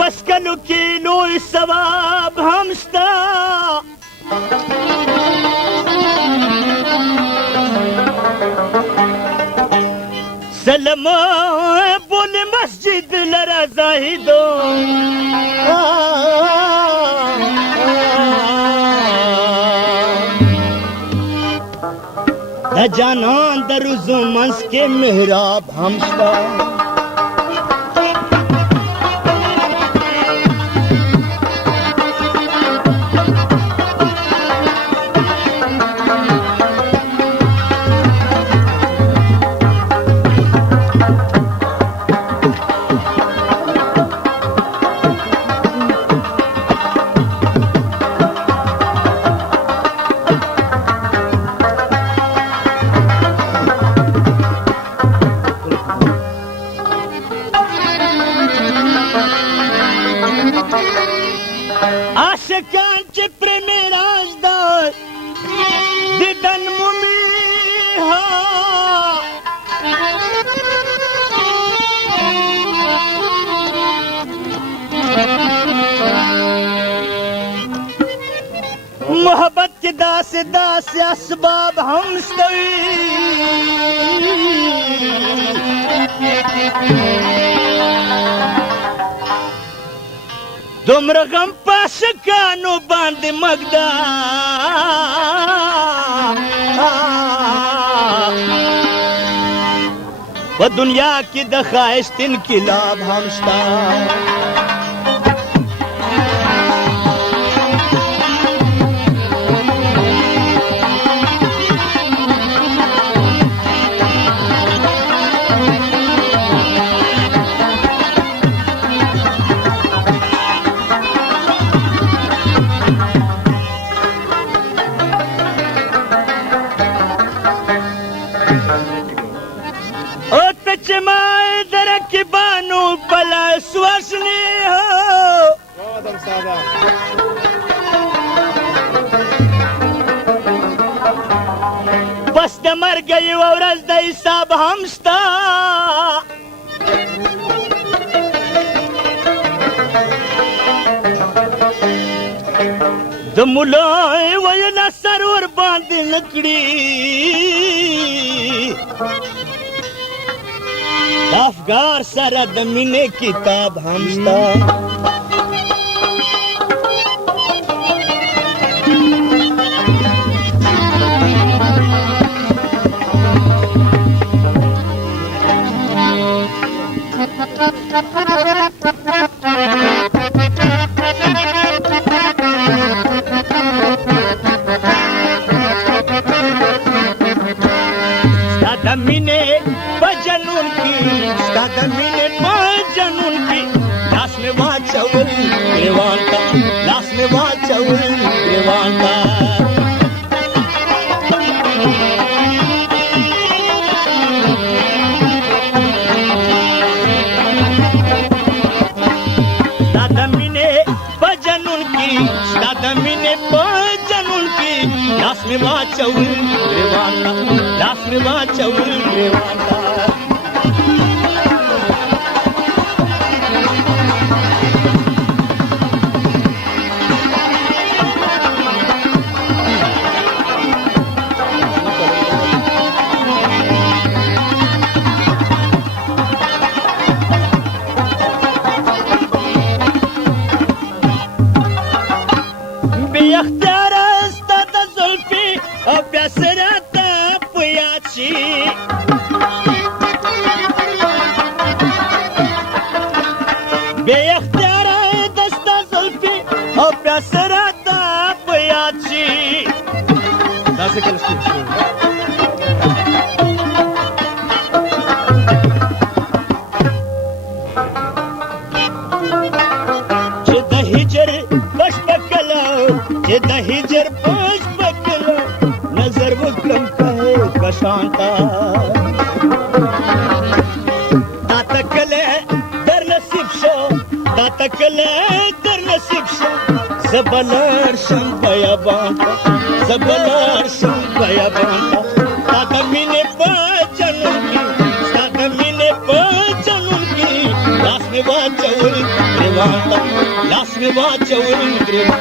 Pascalu kilo sawab hamsta Salama bol masjid lara zahido Da janan daruzo mans ke mihrab hamsta Aşıkan çipremi rajdar Didan mumiha मोहब्बत के दास दास असबाब हम तुमरा गम पास कानो बांध मगदा वो दुनिया की दखाइश इनकलाब हमस्ता चमाए दरक बानो पला स्वसनी हो बस द मर गई औरज द हिसाब हमस्ता द मुलाय वयना सरवर बांध लकड़ी अफगार सारा दमीने किताब हमस्ता दमीने बजनून की दमीने बजनून की लाश में वहाँ चौल रेवान का लाश में वहाँ चौल रेवान का दमीने बजनून की दमीने बजनून की लाश में वहाँ चौल रेवान का लाश में वहाँ चौल रेवान का اختیار است د زلفي او بیا سره د پیاچی بے اختیار است د زلفي او بیا سره د پیاچی داسې کله ستوري چې د هجر پوش پکلو نظر وکړم کهه کشانتا تا تکله در نصیب شو تا تکله در نصیب شو زبلر شم بیابان زبلر شم بیابان تا د مینې په جنون کې تا د مینې په جنون کې لاس مې واچول ګریوان ته لاس مې واچول ګریوان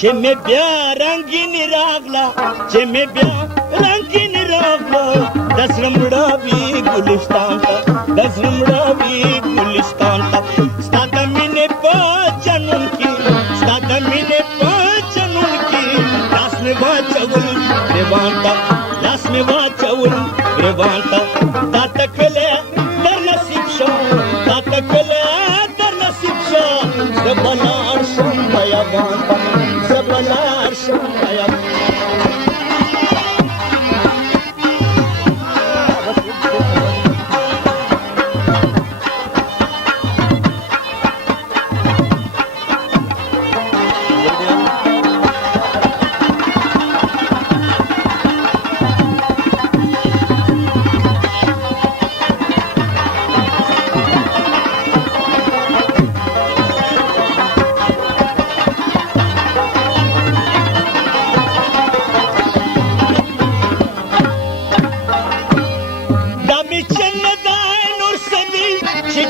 چې مې بیا رنگین راغلا چې مې بیا رنگین راغلا د زړه مړاوي ګلستان ته د زړه مړاوي ګلستان ته ستا د مینې په جنون کې ستا د مینې په جنون کې لاس مې واچول ګریوان ته لاس مې واچول ګریوان ته تا تکله در نصیب شو تا تکله در نصیب شو زبلار شم بیابان ته زبلار شم بیابان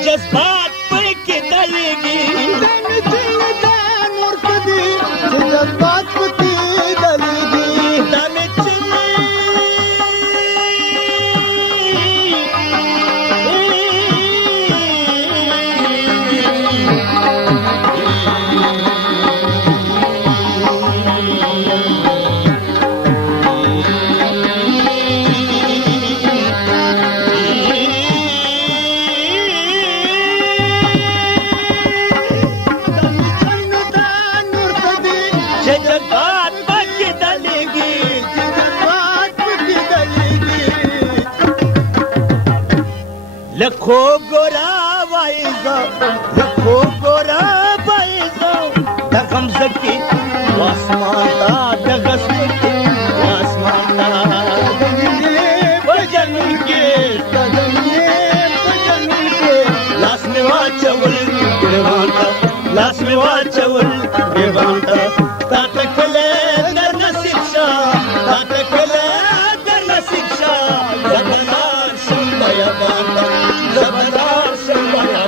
जज्बात पे के दलेगी नूर कदी जज्बात पे के दलेगी दाने चले लखो गोरा वाइज़ो लखो गोरा वाइज़ो दगम जकी आसमानता दगस की आसमानता भजन के लास में वाचवल गिरवांता लास में वाचवल गिरवांता तातकले दर नसीक्षा तातकले दर नसीक्षा जगनार संभया बांता जबरदार संभया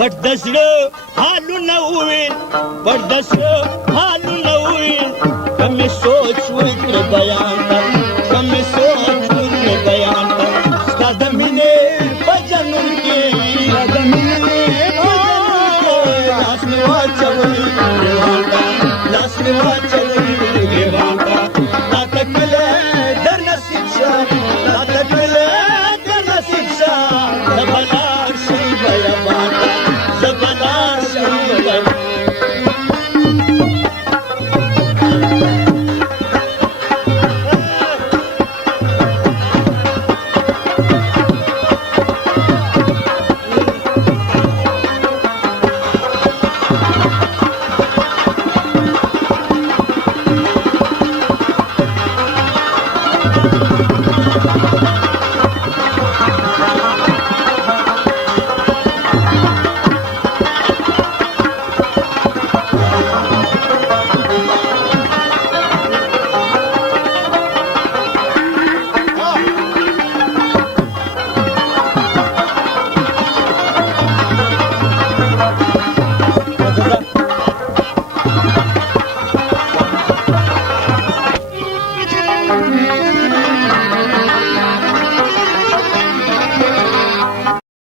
बट दसड़ो हालू न हुई बट दसड़ो हालू न हुई कमी सोच हुई बयान